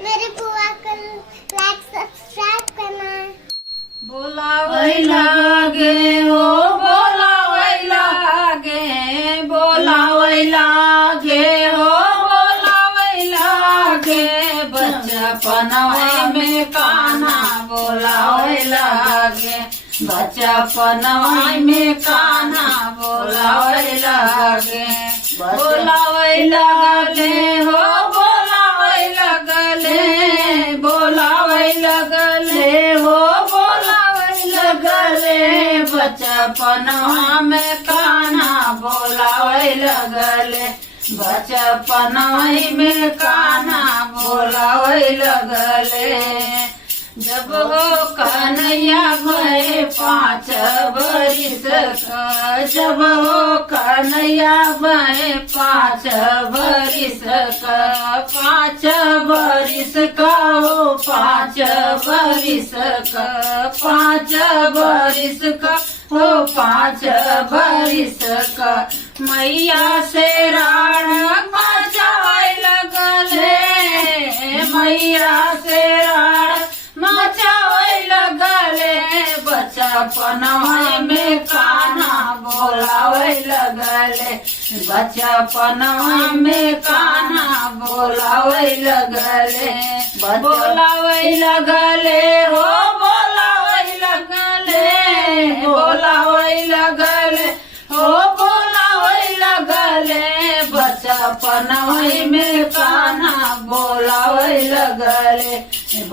मेरे बुआ को लाइक सब्सक्राइब करना। बोलावै लागे हो बोलावै लागे बोलावै लागे हो बोलावै लागे बचपनवा में कान्हा बोलावै लागे बचपनवा में कान्हा बोलावै लागे बोलावै लगले हो बोलावै लगले बोलावै लगले हो लगले बचपनवा में कान्हा बोलावै लगले बचपनवा में कान्हा बोलावै लगले जब हो कन्हैया भये 5 बरिस का जब हो कन्हैया भये 5 बरिस का 5 बरिस का हो 5 बरिस का 5 बरिस का हो 5 बरिस का मैया से राण मचावे लगले मैया से राण मचावे लगले बचपनवा में कान्हा बोलावे लगले बचपनवा में कान्हा बोलावे लगले बोलावे लगले हो बोलावे लगले बोलावे लगले हो बोलावे लगले बचपनवा में कान्हा बोलावे लगले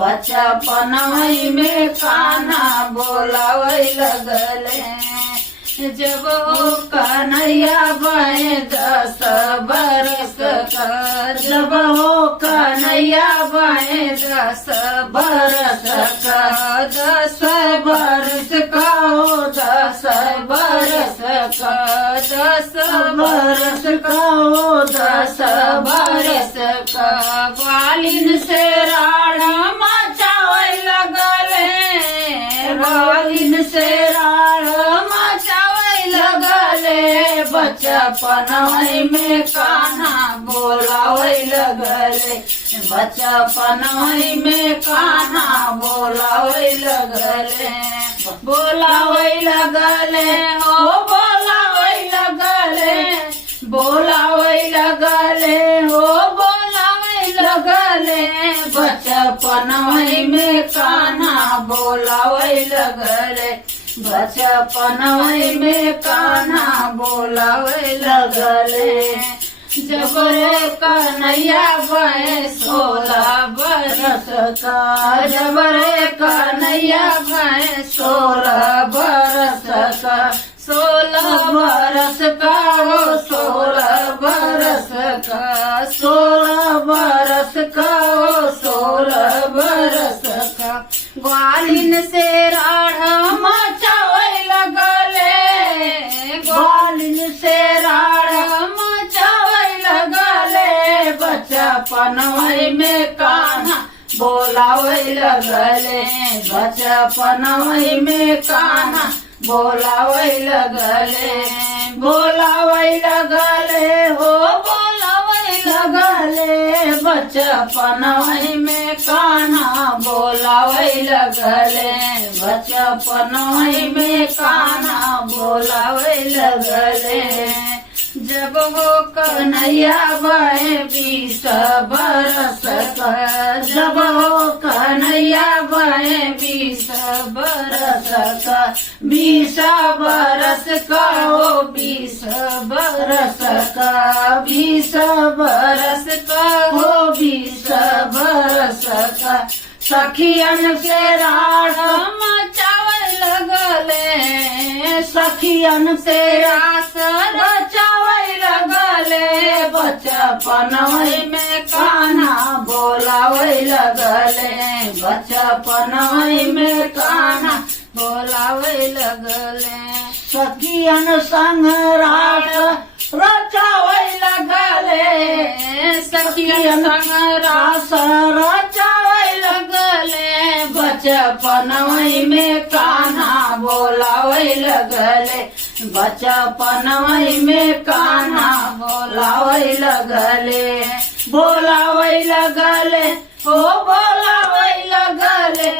बचपनवा में कान्हा बोलावे लगले जब हो कन्हैया भये 10 बरस का जब हो कन्हैया भये 10 बरस का 10 बरस का हो 10 बरस का 10 बरस का हो 10 बरस का ग्वालिन से राण मचावे लगले ग्वालिन से राण लगले बचपनवा में कान्हा बोलावे लगले बचपनवा में कान्हा बोलावे लगले बोलावे लगले हो बोलावे लगले बोलावे लगले हो बोलावे लगले बचपनवा में कान्हा बोलावे लगले बचपनवा में कान्हा बोलावे लगले जब रे कन्हैया भये 16 बरस का जब रे कन्हैया भये 16 बरस का 16 बरस का हो 16 बरस का 16 बरस का हो 16 बरस का ग्वालिन से राण मचावे लगले ग्वालिन से राण मचावे लगले बचपनवा में कान्हा बोलावे लगले बचपनवा में कान्हा बोलावे लगले बोलावे लगले हो बोलावे लगले बचपनवा में कान्हा बोलावे लगले बचपनवा में कान्हा बोलावे लगले जब हो कन्हैया भये 20 बरस का जब हो कन्हैया भये 20 बरस का 20 बरस का हो 20 बरस का 20 बरस का हो 20 बरस का सखियन से राण मचावे लगले सखियन से रास रचावे लगले बचपनवा में कान्हा बोलावे लगले बचपनवा में कान्हा बोलावे लगले सखियन संग रास रचावे लगले सखियन संग रास रचावे लगले बचपनवा में कान्हा बोलावे लगले बचपनवा में कान्हा बोलावे लगले बोलावे लगले हो बोलावै लगले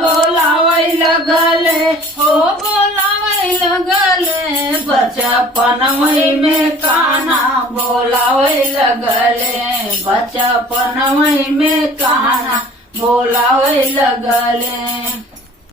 बोलावै लगले हो बोलावै लगले बचपन में कान्हा बोलावै लगले बचपन में कान्हा बोलावै लगले